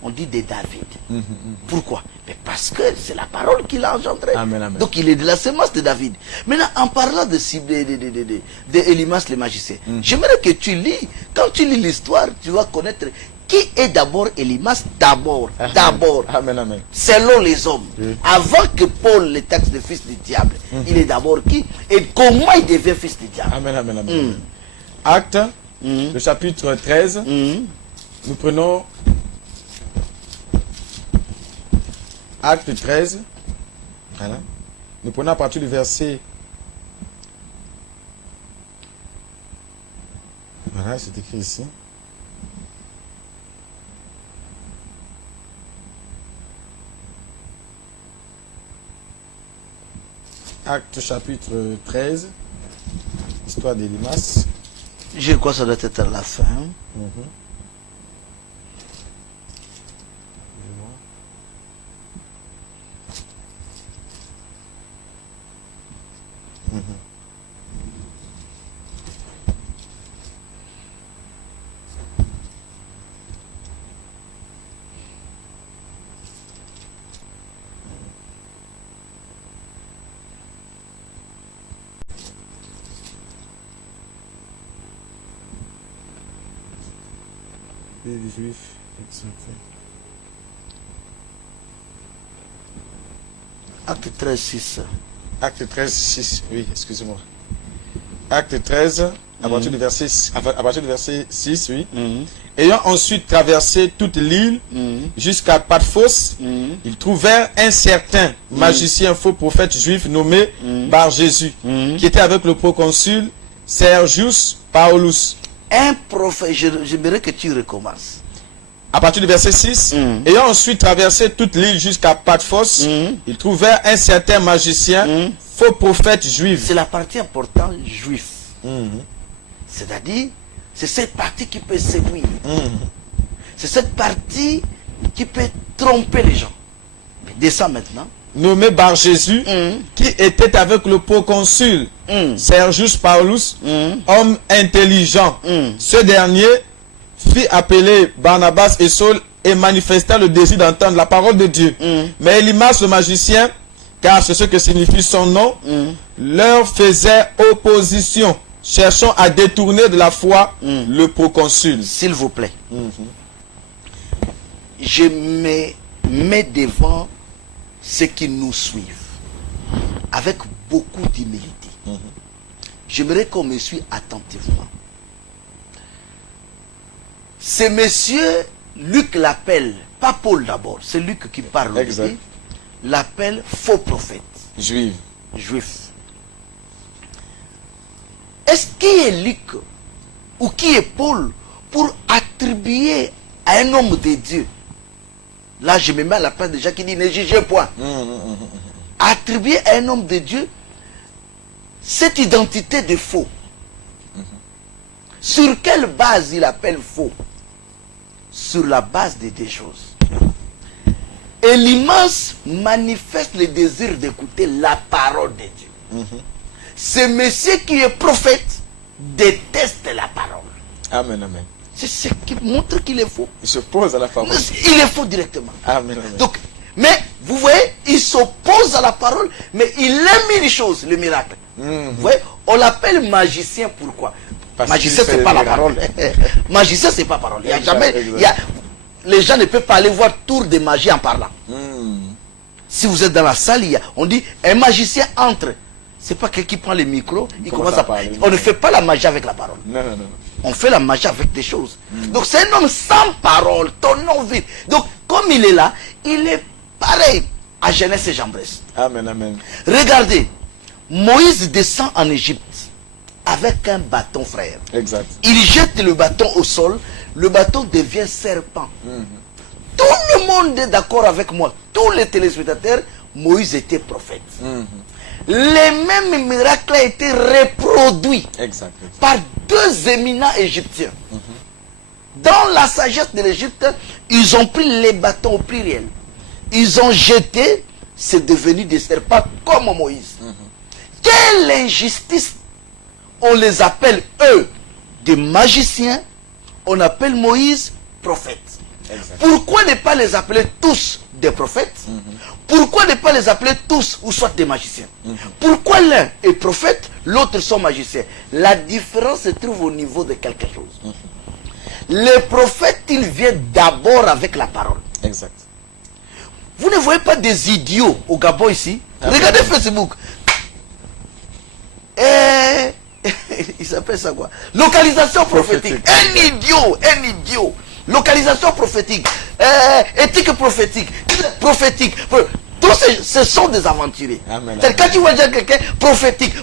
On dit de David. Pourquoi? Mais parce que c'est la parole qui l'a engendré. Donc il est de la sémence de David. Maintenant, en parlant de Elimas le magicien, j'aimerais que tu lis, quand tu lis l'histoire, tu vas connaître qui est d'abord Elimas, d'abord, selon les hommes. Avant que Paul le taxe de fils du diable, il est d'abord qui? Et comment il devient fils du diable? Acte, le chapitre 13, nous prenons Acte 13, voilà. Nous prenons à partir du verset, voilà, c'est écrit ici. Acte chapitre 13, histoire d'Elimas. Je crois que ça doit être à la fin. Les Juifs exaltés. Acte 13, 6. Acte 13, 6. Oui, excusez-moi. Acte 13, à partir du verset, à partir du verset 6, oui. Ayant ensuite traversé toute l'île jusqu'à Paphos, ils trouvèrent un certain magicien, faux prophète juif nommé Bar Jésus, qui était avec le proconsul Sergius Paulus. Un prophète, j'aimerais que tu recommences. À partir du verset 6, ayant ensuite traversé toute l'île jusqu'à Paphos, ils trouvèrent un certain magicien, faux prophète juif. C'est la partie importante, juif. C'est-à-dire, c'est cette partie qui peut séduire. C'est cette partie qui peut tromper les gens. Mais descends maintenant. Nommé Bar Jésus, qui était avec le proconsul Sergius Paulus, homme intelligent. Ce dernier fit appeler Barnabas et Saul et manifesta le désir d'entendre la parole de Dieu. Mais Elimas le magicien, car c'est ce que signifie son nom, leur faisait opposition, cherchant à détourner de la foi le proconsul. S'il vous plaît, je me mets devant ceux qui nous suivent avec beaucoup d'humilité. J'aimerais qu'on me suive attentivement. C'est monsieur Luc l'appelle, pas Paul d'abord, c'est Luc qui parle, l'appelle faux prophète. Juif. Est-ce qui est Luc ou qui est Paul pour attribuer à un homme de Dieu? Là, je me mets à la place des gens qui disent ne jugez point. Attribuer à un homme de Dieu cette identité de faux. Sur quelle base il appelle faux? Sur la base de deux choses. Elimas manifeste le désir d'écouter la parole de Dieu. Ce monsieur qui est prophète déteste la parole. Amen, amen. C'est ce qui montre qu'il est faux. Il s'oppose à la parole. Il est faux directement. Amen, amen. Donc, mais vous voyez, il s'oppose à la parole, mais il aime une chose, le miracle. Vous voyez, on l'appelle magicien, pourquoi? Parce magicien, c'est pas la parole. Magicien, c'est pas parole. Il y a jamais, les gens ne peuvent pas aller voir tour de magie en parlant. Si vous êtes dans la salle, on dit un magicien entre. C'est pas quelqu'un qui prend le micro, il commence à parler. On ne fait pas la magie avec la parole. Non. On fait la magie avec des choses. Donc c'est un homme sans parole, ton nom vide. Donc comme il est là, il est pareil à Genèse et Jambres. Amen, amen. Regardez, Moïse descend en Égypte avec un bâton, frère. Exact. Il jette le bâton au sol, le bâton devient serpent. Tout le monde est d'accord avec moi, tous les téléspectateurs, Moïse était prophète. Les mêmes miracles ont été reproduits par deux éminents égyptiens. Dans la sagesse de l'Égypte, ils ont pris les bâtons au pluriel. Ils ont jeté, c'est devenu des serpents comme Moïse. Quelle injustice! On les appelle, eux, des magiciens. On appelle Moïse prophète. Pourquoi ne pas les appeler tous des prophètes? Pourquoi ne pas les appeler tous ou soit des magiciens? Pourquoi l'un est prophète, l'autre sont magiciens? La différence se trouve au niveau de quelque chose. Les prophètes, ils viennent d'abord avec la parole. Exact. Vous ne voyez pas des idiots au Gabon ici? Regardez Facebook. Il s'appelle ça quoi? Localisation prophétique. Un idiot. Localisation prophétique. Éthique prophétique. Tous ce sont des aventuriers. C'est quand tu vois dire quelqu'un prophétique,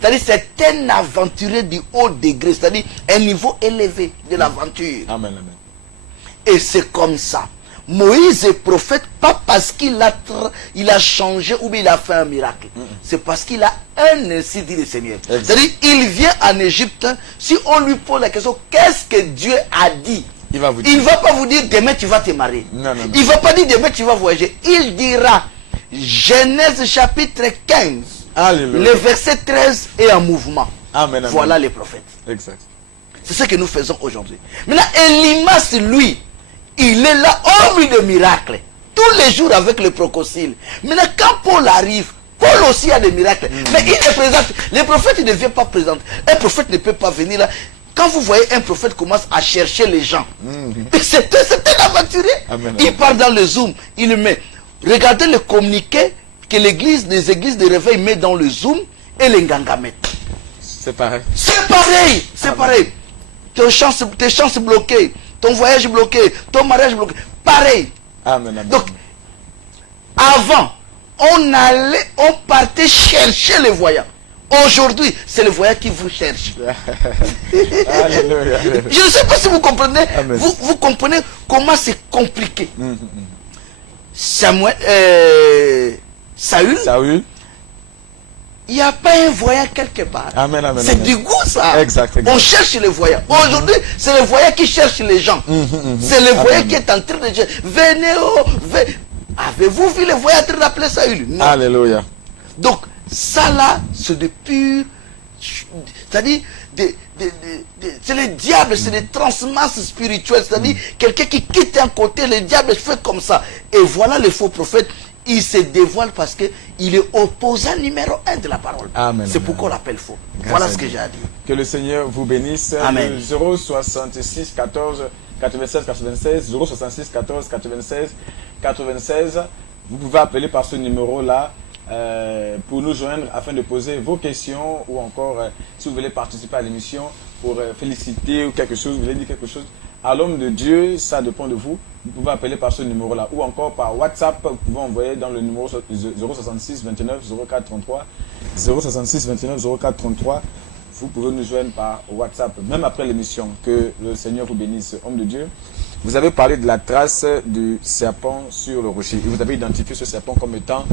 c'est-à-dire c'est un aventurier du haut degré, c'est-à-dire un niveau élevé de l'aventure. Amen. Et c'est comme ça. Moïse est prophète pas parce qu'il a changé ou bien il a fait un miracle. C'est parce qu'il a un ainsi dit le Seigneur. C'est-à-dire il vient en Égypte, si on lui pose la question, qu'est-ce que Dieu a dit? Il ne va pas vous dire demain tu vas te marier. Non. Il ne va pas dire demain tu vas voyager. Il dira, Genèse chapitre 15, le verset 13 est en mouvement. Amen. Voilà les prophètes. Exact. C'est ce que nous faisons aujourd'hui. Maintenant, Elimas, lui, il est là, homme de miracles. Tous les jours avec le proconsul. Maintenant, quand Paul arrive, Paul aussi a des miracles. Mais il est présent. Les prophètes ne viennent pas présenter. Un prophète ne peut pas venir là. Quand vous voyez un prophète commence à chercher les gens, c'est un aventurier. Il part dans le zoom, il met. Regardez le communiqué que les églises de réveil mettent dans le Zoom et les Nganga mettent. C'est pareil. C'est pareil, c'est pareil. Tes chances bloquées, ton voyage bloqué, ton mariage bloqué, pareil. Amen, amen. Donc, avant, on partait chercher les voyants. Aujourd'hui, c'est le voyant qui vous cherche. Alléluia. Je ne sais pas si vous comprenez. Amen. Vous comprenez comment c'est compliqué. Saül, Saül. il n'y a pas un voyant quelque part. Amen, amen, C'est amen. du goût ça. Exact, exact. On cherche les voyants. Aujourd'hui, c'est le voyant qui cherche les gens. C'est le voyant Amen. qui est en train de dire, venez, venez. Avez-vous vu le voyant en train d'appeler Saül? Non. Alléluia. Donc, ça là, c'est de pur... C'est-à-dire, c'est le diable, c'est des transmasses spirituelles. C'est-à-dire, quelqu'un qui quitte un côté, le diable fait comme ça. Et voilà le faux prophète. Il se dévoile parce qu'il est opposant numéro 1 de la parole. Amen, C'est amen. pourquoi on l'appelle faux. Grâce Voilà à ce que Dieu. j'ai à dire. Que le Seigneur vous bénisse. Amen. Le 066 14 96 96 066 14 96 96. Vous pouvez appeler par ce numéro-là pour nous joindre afin de poser vos questions ou encore si vous voulez participer à l'émission pour féliciter ou quelque chose, vous voulez dire quelque chose à l'homme de Dieu, ça dépend de vous. Vous pouvez appeler par ce numéro-là ou encore par WhatsApp. Vous pouvez envoyer dans le numéro 066 29 04 33 066 29 04 33. Vous pouvez nous joindre par WhatsApp, même après l'émission. Que le Seigneur vous bénisse, homme de Dieu. Vous avez parlé de la trace du serpent sur le rocher. Et vous avez identifié ce serpent comme étant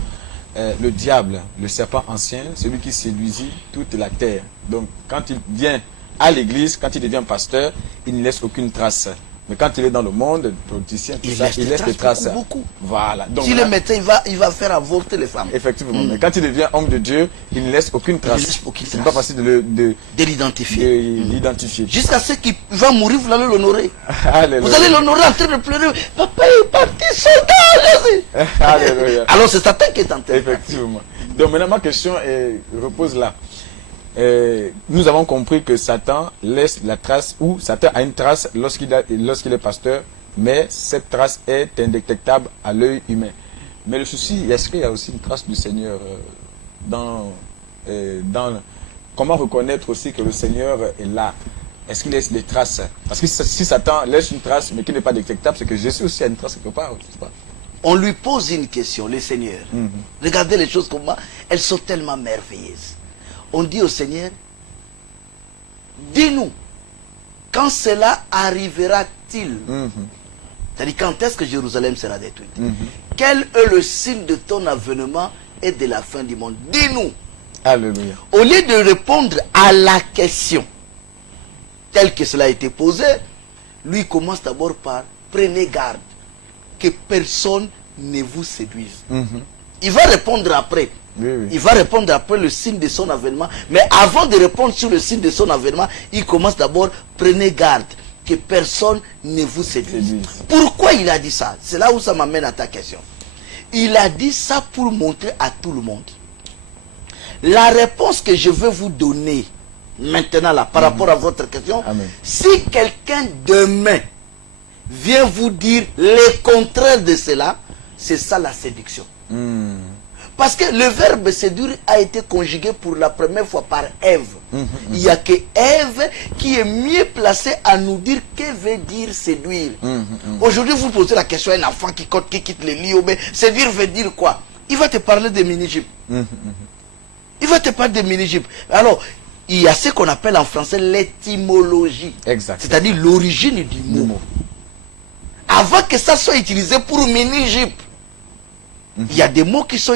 le diable, le serpent ancien, celui qui séduisit toute la terre. Donc, quand il vient à l'église, quand il devient pasteur, il ne laisse aucune trace. Mais quand il est dans le monde, politicien, tout ça, il laisse des traces. Beaucoup. Voilà. Donc, Si le médecin, il va faire avorter les femmes. effectivement. Mais quand il devient homme de Dieu, il ne laisse aucune trace. laisse aucune C'est trace. pas facile de l'identifier. l'identifier. Jusqu'à ce qu'il va mourir, vous allez l'honorer. Alléluia. Vous allez l'honorer en train de pleurer. Papa est parti, soldat. Alléluia. Alors c'est Satan qui est en train. Effectivement. Donc maintenant ma question repose là. Nous avons compris que Satan laisse la trace, ou Satan a une trace lorsqu'il est pasteur, mais cette trace est indétectable à l'œil humain. Mais le souci, est-ce qu'il y a aussi une trace du Seigneur comment reconnaître aussi que le Seigneur est là? Est-ce qu'il laisse des traces? Parce que si Satan laisse une trace mais qui n'est pas détectable, c'est que Jésus aussi a une trace quelque part. Je sais pas. On lui pose une question, le Seigneur. Regardez les choses comme moi, elles sont tellement merveilleuses. On dit au Seigneur, dis-nous, quand cela arrivera-t-il? C'est-à-dire, quand est-ce que Jérusalem sera détruite? Quel est le signe de ton avènement et de la fin du monde? Dis-nous. Alléluia. Au lieu de répondre à la question telle que cela a été posé, lui commence d'abord par prenez garde que personne ne vous séduise. Il va répondre après. Oui, oui. Il va répondre après le signe de son avènement. Mais avant de répondre sur le signe de son avènement, il commence d'abord prenez garde que personne ne vous séduise. Pourquoi il a dit ça? C'est là où ça m'amène à ta question. Il a dit ça pour montrer à tout le monde. La réponse que je veux vous donner maintenant là, par rapport à votre question, Amen. si quelqu'un demain vient vous dire le contraire de cela, c'est ça la séduction. Parce que le verbe séduire a été conjugué pour la première fois par Ève. Il n'y a que Ève qui est mieux placée à nous dire que veut dire séduire. Aujourd'hui, vous posez la question à un enfant qui quitte le lit, mais séduire veut dire quoi? Il va te parler de mini-jupe. Il va te parler de mini-jupe. Alors, il y a ce qu'on appelle en français l'étymologie. Exact. C'est-à-dire l'origine du mot. Avant que ça soit utilisé pour mini-jupe, il y a des mots qui sont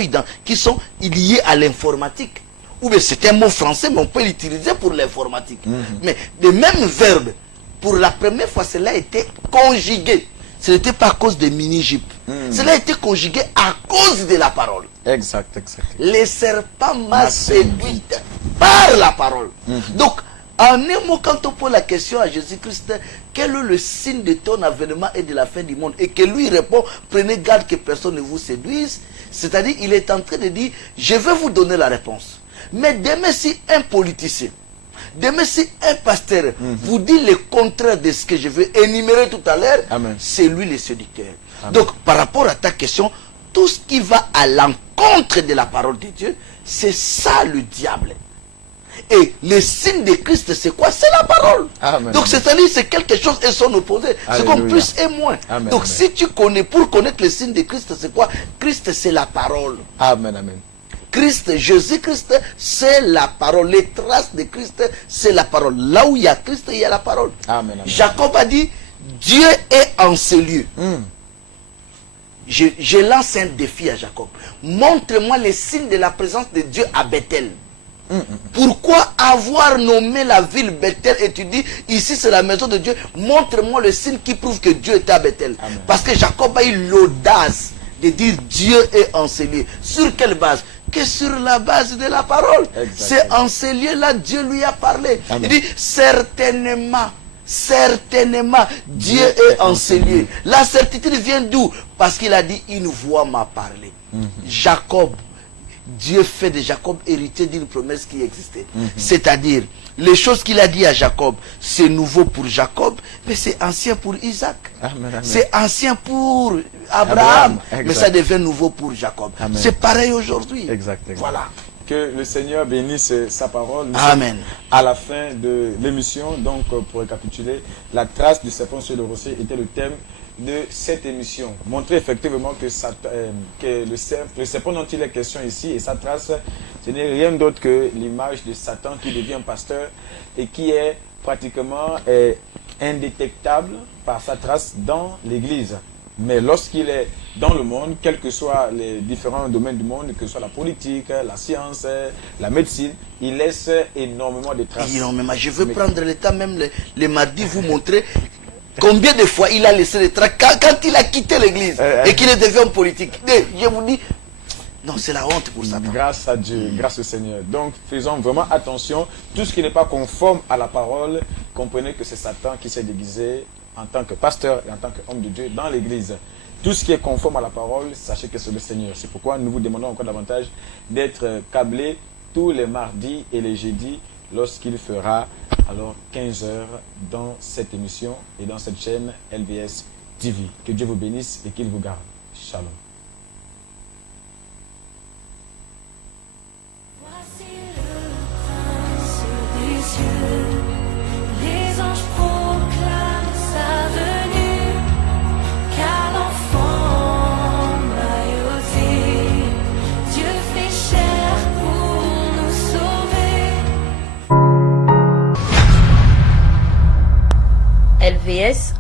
liés à l'informatique. Ou bien c'est un mot français, mais on peut l'utiliser pour l'informatique. Mais le même verbe, pour la première fois, cela a été conjugué. Ce n'était pas à cause de mini-jupe. Cela a été conjugué à cause de la parole. Exact, exact. Le serpent m'a séduite par la parole. Donc, en un mot, quand on pose la question à Jésus-Christ, quel est le signe de ton avènement et de la fin du monde? Et que lui répond, prenez garde que personne ne vous séduise. C'est-à-dire, il est en train de dire, je vais vous donner la réponse. Mais demain, si un politicien, demain, si un pasteur vous dit le contraire de ce que je vais énumérer tout à l'heure, c'est lui le séducteur. Donc, par rapport à ta question, tout ce qui va à l'encontre de la parole de Dieu, c'est ça le diable. Et le signe de Christ, c'est quoi? C'est la parole. Amen, donc, amen. c'est-à-dire, c'est quelque chose et son opposé. C'est comme Alléluia. plus et moins. Amen, donc, amen. si tu connais, pour connaître le signe de Christ, c'est quoi? Christ, c'est la parole. Amen, amen. Christ, Jésus-Christ, c'est la parole. Les traces de Christ, c'est la parole. Là où il y a Christ, il y a la parole. Amen, amen. Jacob a dit, Dieu est en ce lieu. Je lance un défi à Jacob. Montre-moi les signes de la présence de Dieu à Bethel. Pourquoi avoir nommé la ville Bethel et tu dis ici c'est la maison de Dieu? Montre-moi le signe qui prouve que Dieu est à Bethel. Amen. Parce que Jacob a eu l'audace de dire Dieu est en ce lieu. Sur quelle base? Que sur la base de la parole. Exactement. C'est en ce lieu-là Dieu lui a parlé. Amen. Il dit certainement. Certainement, Dieu est en ce lieu. La certitude vient d'où? Parce qu'il a dit, une voix m'a parlé. Jacob, Dieu fait de Jacob héritier d'une promesse qui existait. C'est-à-dire, les choses qu'il a dit à Jacob, c'est nouveau pour Jacob, mais c'est ancien pour Isaac. Amen, amen. C'est ancien pour Abraham, Abraham, mais exact. ça devient nouveau pour Jacob. Amen. C'est pareil aujourd'hui. Exact, exact. Voilà. Que le Seigneur bénisse sa parole. Nous Amen. sommes à la fin de l'émission, donc pour récapituler, la trace du serpent sur le rocher était le thème de cette émission. Montrer effectivement que, que le serpent dont il est question ici et sa trace, ce n'est rien d'autre que l'image de Satan qui devient pasteur et qui est pratiquement indétectable par sa trace dans l'église. Mais lorsqu'il est dans le monde, quels que soient les différents domaines du monde, que ce soit la politique, la science, la médecine, il laisse énormément de traces. Énormément. Je veux prendre le temps, même les mardis, vous montrer combien de fois il a laissé les traces quand il a quitté l'église et qu'il est devenu homme politique. Je vous dis, non, c'est la honte pour Satan. Grâce à Dieu, grâce au Seigneur. Donc, faisons vraiment attention. Tout ce qui n'est pas conforme à la parole, comprenez que c'est Satan qui s'est déguisé en tant que pasteur et en tant qu'homme de Dieu dans l'église. Tout ce qui est conforme à la parole, sachez que c'est le Seigneur. C'est pourquoi nous vous demandons encore davantage d'être câblés tous les mardis et les jeudis lorsqu'il fera alors 15 heures dans cette émission et dans cette chaîne LVS TV. Que Dieu vous bénisse et qu'il vous garde. Shalom. Voici le prince des cieux, les anges proclament sa venue, car l'enfant maillotté, Dieu fait chair pour nous sauver. LVS